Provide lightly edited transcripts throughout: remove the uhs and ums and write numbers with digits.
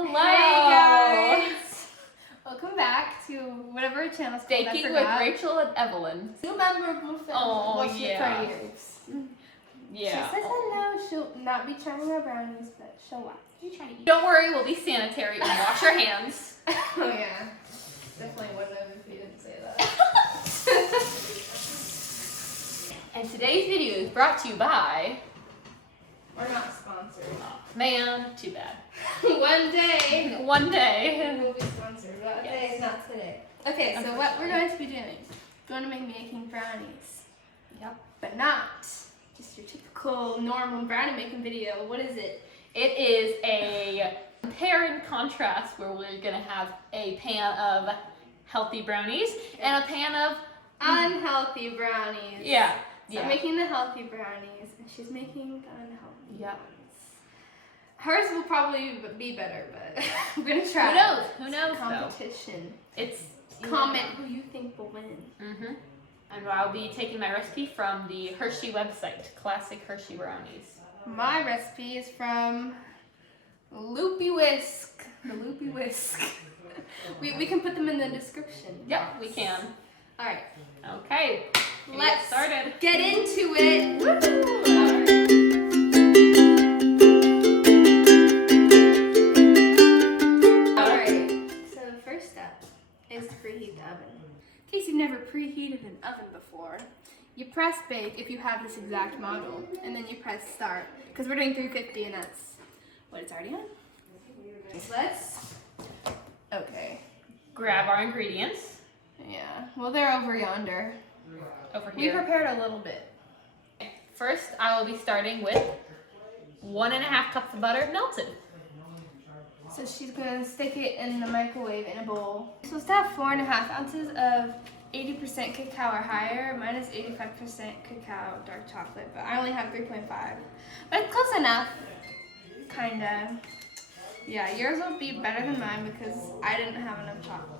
Hello! Hey guys! Welcome back to whatever channel's called. Baking with Rachel and Evelyn. New memorable film. Oh, well, yeah. For years. Yeah. She says hello. She'll not be trying our brownies, but she'll watch. She's trying to eat. Don't worry, we'll be sanitary and wash our hands. Oh yeah. Definitely wouldn't have if you didn't say that. And today's video is brought to you by... We're not sponsored. Oh, man, too bad. One day. One day. We'll be sponsored, but Yes. today is not today. Okay, so what we're going to be doing, we're going to be making brownies. Yep. But not just your typical normal brownie making video. What is it? It is a compare and contrast where we're going to have a pan of healthy brownies and a pan of... Unhealthy brownies. Yeah. So I'm making the healthy brownies, and she's making the unhealthy Yep. ones. Hers will probably be better, but I'm going to try. Who knows? Who knows, Competition. though? It's... Comment who you think will win. Mm-hmm. And I'll be taking my recipe from the Hershey website, Classic Hershey Brownies. My recipe is from Loopy Whisk. The Loopy Whisk. we can put them in the description. Yep, we can. All right. Okay. Let's get started. Get into it. Woo-hoo. All right. So the first step is to preheat the oven. In case you've never preheated an oven before, you press bake if you have this exact model, and then you press start because we're doing 350, and that's what it's already on. Let's. Okay. Grab our ingredients. Yeah. Well, they're over yonder. Over We here. prepared a little bit. First, I will be starting with 1.5 cups of butter melted. So she's gonna stick it in the microwave in a bowl. It's supposed to have 4.5 ounces of 80% cacao or higher. Mine is 85% cacao dark chocolate, but I only have 3.5. But it's close enough, kinda. Yeah, yours will be better than mine because I didn't have enough chocolate.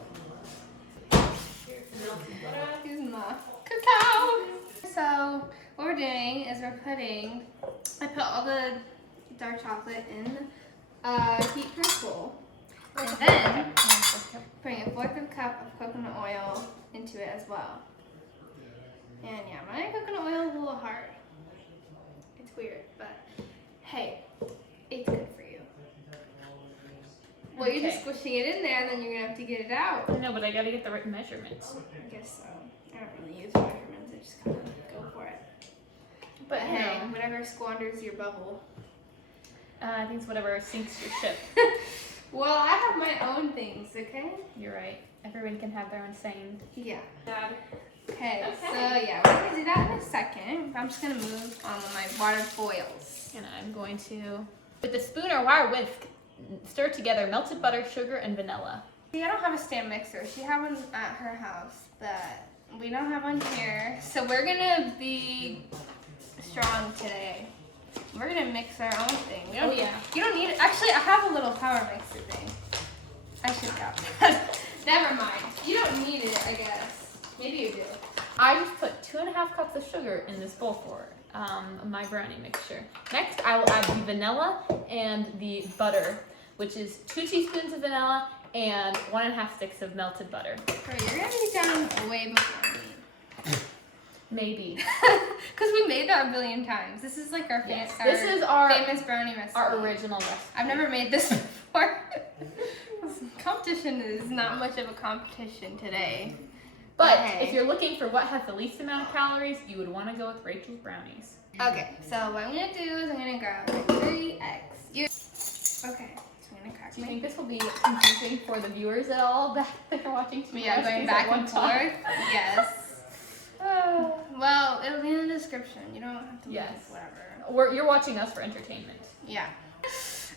Using the cacao. So what we're doing is I put all the dark chocolate in a heat-proof bowl, and then putting a 1/4 cup of coconut oil into it as well. And yeah, my coconut oil is a little hard. It's weird, but hey, it's good for you. Well, you're just squishing it in there, and then you're gonna have to get it out. No, but I gotta get the right measurements. I guess so. I don't really use measurements. I just kind of go for it. But hey, whatever squanders your bubble. I think it's whatever sinks your ship. Well, I have my own things, okay? You're right. Everyone can have their own saying. Yeah. Dad. Okay, so yeah, we're gonna do that in a second. I'm just gonna move on with my water foils. And I'm going to, with a spoon or wire whisk, stir together melted butter, sugar, and vanilla. See, I don't have a stand mixer. She had one at her house, but we don't have one here. So we're gonna be strong today. We're gonna mix our own thing. We don't, You don't need it. Actually, I have a little power mixer thing. I should have. Never mind. You don't need it, I guess. Maybe you do. I just put 2.5 cups of sugar in this bowl for my brownie mixture. Next, I will add the vanilla and the butter, which is 2 teaspoons of vanilla and 1.5 sticks of melted butter. Right, you're gonna be done way before me. Maybe. Because we made that a billion times. This is like our, this is our famous brownie recipe. Our original recipe. I've never made this before. Competition is not much of a competition today. But hey. if you're looking for what has the least amount of calories, you would want to go with Rachel's brownies. Okay, so what I'm going to do is I'm going to grab like 3 eggs. Okay, so I'm going to crack Do you think this will be confusing for the viewers at all that they're watching two Yeah, going back and forth? Yes. Well, it'll be in the description. You don't have to whatever. You're watching us for entertainment. Yeah.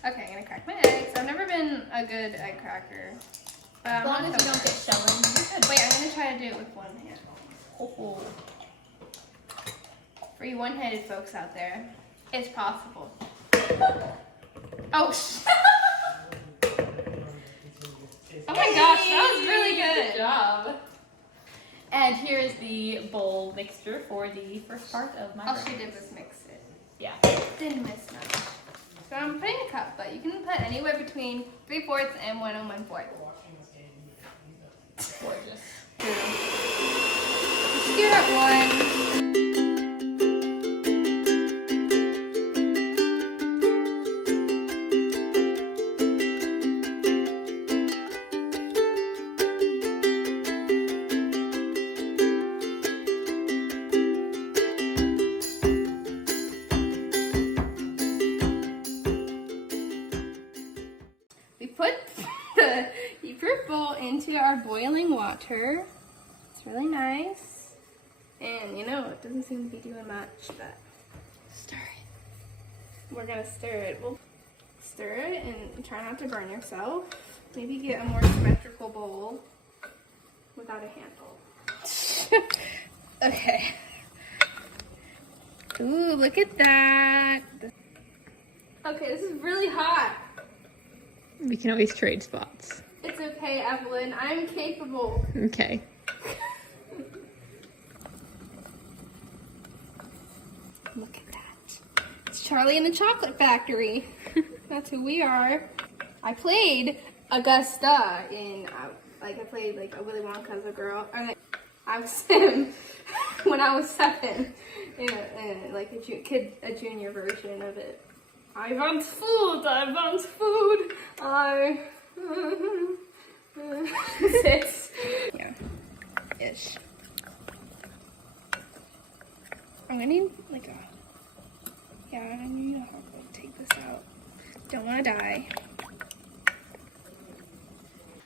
Okay, I'm going to crack my eggs. I've never been a good egg cracker. As long as you don't get shelling, you're good. Wait, I'm going to try to do it with one hand. Oh. For you one-handed folks out there, it's possible. Oh, oh my gosh, that was really good. Good job. And here is the bowl mixture for the first part of my All brownies. she did was mix it. Yeah. Didn't miss much. So I'm putting a cup, but you can put anywhere between 3/4 and 1 1/4. Gorgeous. Stir at 1. We put the fruit bowl into our boiling water. It's really nice. And you know, it doesn't seem to be doing much, but stir it. We're gonna stir it. We'll stir it and try not to burn yourself. Maybe get a more symmetrical bowl without a handle. Okay. Ooh, look at that. Okay, this is really hot. We can always trade spots. It's okay, Evelyn. I'm capable. Okay. Look at that. It's Charlie and the Chocolate Factory. That's who we are. I played Augusta in, I played like a Willy Wonka as a girl. Or like, I was him when I was 7. In like a junior version of it. I want food, I want food, yeah, ish. I'm gonna need like a, yeah, I need a hard way to take this out. Don't wanna die.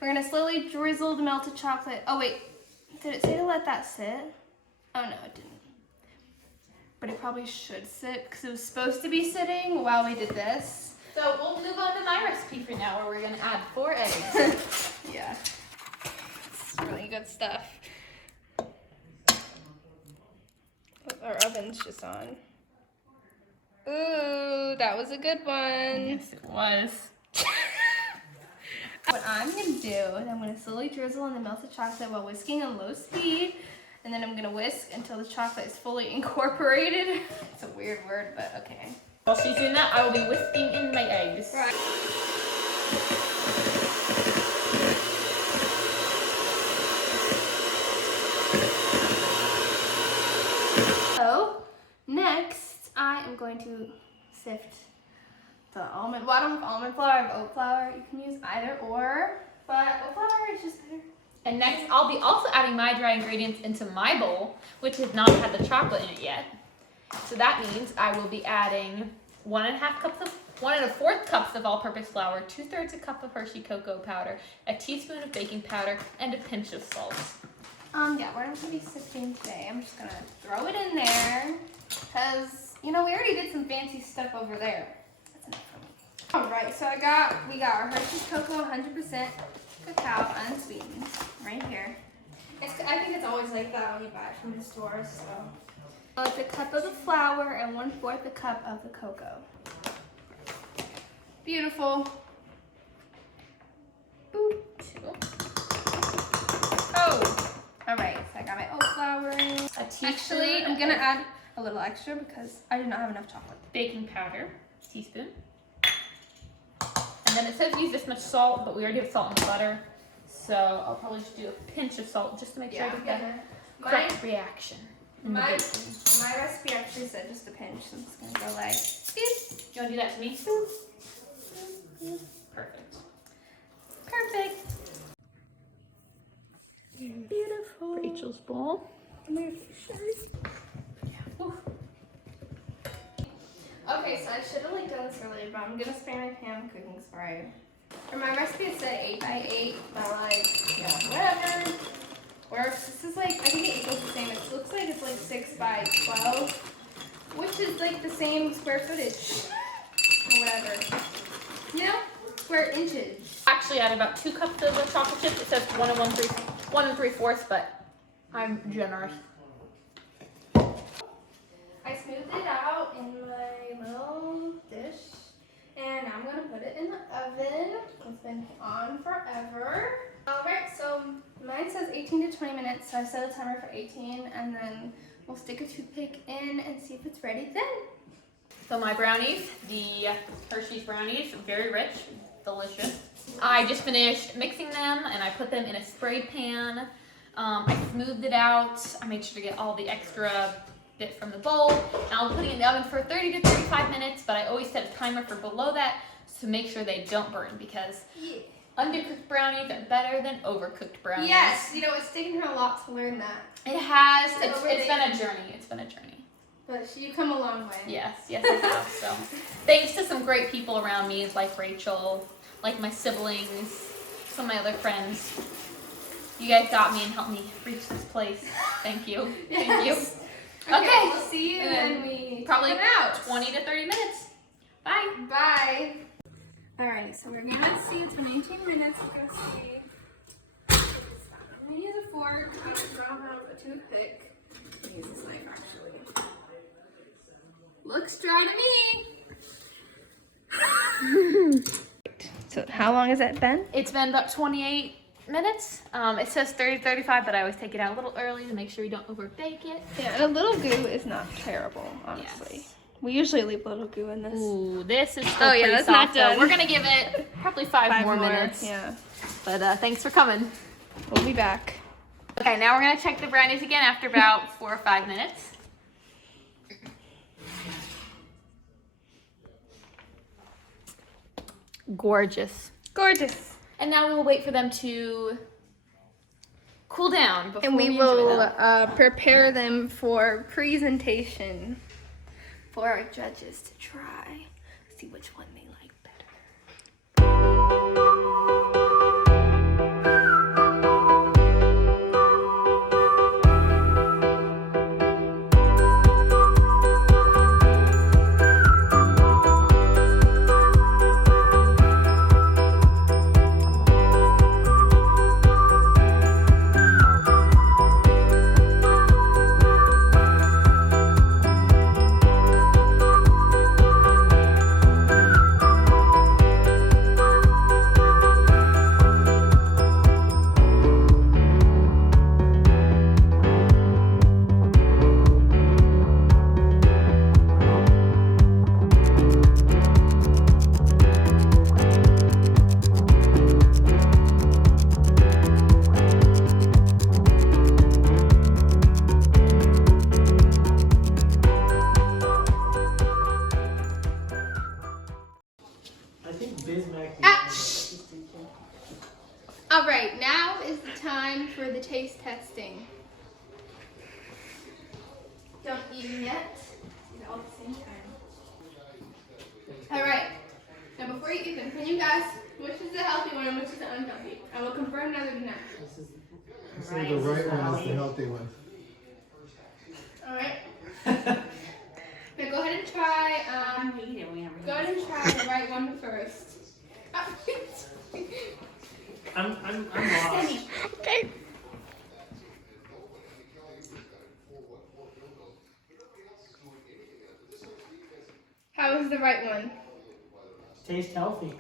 We're gonna slowly drizzle the melted chocolate. Oh wait, did it say to let that sit? Oh no, it didn't. But it probably should sit because it was supposed to be sitting while we did this. So we'll move on to my recipe for now, where we're gonna add 4 eggs. Yeah, it's really good stuff. Our oven's just on. Ooh, that was a good one. Yes, it was. What I'm gonna do is I'm gonna slowly drizzle in the melted chocolate while whisking on low speed. And then I'm gonna whisk until the chocolate is fully incorporated. It's a weird word, but okay. While she's doing that, I will be whisking in my eggs. Right. So, next I am going to sift the almond. Well, I don't have almond flour, I have oat flour. You can use either or, but oat flour is just better. And next, I'll be also adding my dry ingredients into my bowl, which has not had the chocolate in it yet. So that means I will be adding 1 1/4 cups of all-purpose flour, 2/3 a cup of Hershey cocoa powder, a teaspoon of baking powder, and a pinch of salt. Yeah, we're not gonna be sifting today. I'm just gonna throw it in there, because, you know, we already did some fancy stuff over there. That's enough for me. All right, so we got our Hershey's cocoa 100% cacao unsweetened right here. I think it's always like that when you buy it from the stores. So it's a cup of the flour and 1/4 a cup of the cocoa. Beautiful. Boop. Oh. All right. So I got my oat flour. Actually, I'm gonna add a little extra because I did not have enough chocolate. Baking powder, teaspoon. And then it says use this much salt, but we already have salt in the butter. So I'll probably just do a pinch of salt just to make sure I get the correct reaction. My recipe actually said just a pinch, so I'm just gonna go like this. Do you want to do that to me? Perfect. Perfect. Beautiful. Rachel's bowl. Okay, so I should have like done this earlier, but I'm gonna spare my pan cooking spray. For my recipe, it said 8 by 8, but like, yeah, whatever. Works. This is like, I think it equals the same. It looks like it's like 6 by 12, which is like the same square footage or whatever. No, square inches. Actually, add about 2 cups of chocolate chips. It says 1 3/4, but I'm generous. I smoothed it out in my little dish, and I'm gonna put it in the oven. It's been on forever. Alright, so mine says 18 to 20 minutes, so I set a timer for 18, and then we'll stick a toothpick in and see if it's ready then. So my brownies, the Hershey's brownies, very rich, delicious. I just finished mixing them and I put them in a spray pan. I smoothed it out. I made sure to get all the extra bit from the bowl. And I'll put it in the oven for 30 to 35 minutes, but I always set a timer for below that to make sure they don't burn because undercooked brownies are better than overcooked brownies. Yes, you know, it's taken her a lot to learn that. It has. It's been a journey. It's been a journey. But you've come a long way. Yes, I have. So thanks to some great people around me, like Rachel, like my siblings, some of my other friends. You guys got me and helped me reach this place. Thank you. Yes. Thank you. Okay, we'll see you when we probably come out. 20 to 30 minutes. Bye. Bye. Alright, so we're gonna see, it's been 18 minutes. We're gonna see. I'm gonna use a fork because I don't have a toothpick. I'm gonna use this knife actually. Looks dry to me. So how long has that been? It's been about 28 minutes. It says 30 to 35, but I always take it out a little early to make sure we don't overbake it. Yeah, and a little goo is not terrible, honestly. Yes. We usually leave a little goo in this. Ooh, this is still pretty that's soft, not done. We're gonna give it probably five more minutes. Yeah. But thanks for coming. We'll be back. Okay, now we're gonna check the brownies again after about 4 or 5 minutes. Gorgeous. Gorgeous. And now we will wait for them to cool down before And we enjoy will them. prepare them for presentation for our judges to try. See which one they like better. All right, now is the time for the taste testing. Don't eat them yet. Eat it all at the same time. All right. Now, before you eat them, can you guess which is the healthy one and which is the unhealthy? I will confirm now than not. So the right one is the healthy one. All right. Now go ahead and try. Go ahead and try the right one first. I'm lost. Okay. How was the right one? Tastes healthy.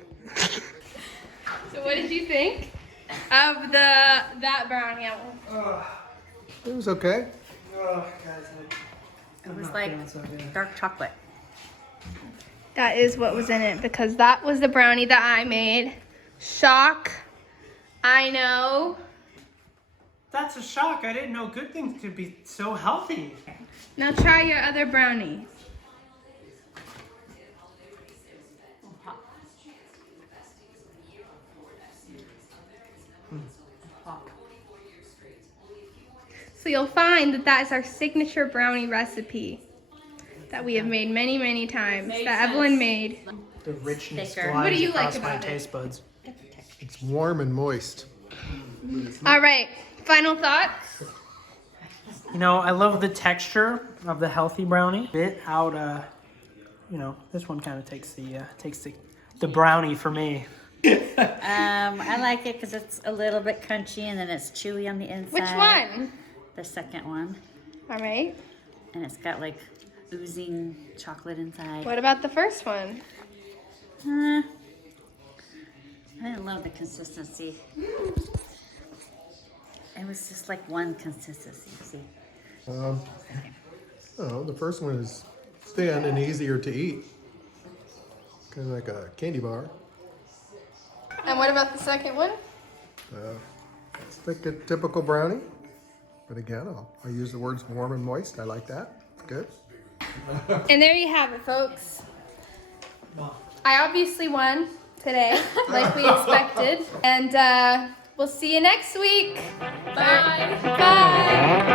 So what did you think of that brownie apple? It was okay. Oh, guys, It was like dark chocolate. That is what was in it because that was the brownie that I made. Shock. I know. That's a shock. I didn't know good things could be so healthy. Now try your other brownie. So you'll find that that is our signature brownie recipe that we have made many, many times. That Evelyn made. The richness Thicker. glides What do you like across my about it? taste buds. It's warm and moist. All right, final thoughts? You know, I love the texture of the healthy brownie. Bit out, you know, this one kind of takes the brownie for me. I like it because it's a little bit crunchy and then it's chewy on the inside. Which one? The second one. All right. And it's got like oozing chocolate inside. What about the first one? I didn't love the consistency. It was just like one consistency. See? Oh, the first one is thin and easier to eat. Kind of like a candy bar. And what about the second one? It's like a typical brownie. But again, I'll use the words warm and moist. I like that. Good. And there you have it, folks. I obviously won today, like we expected. And we'll see you next week. Bye. Bye.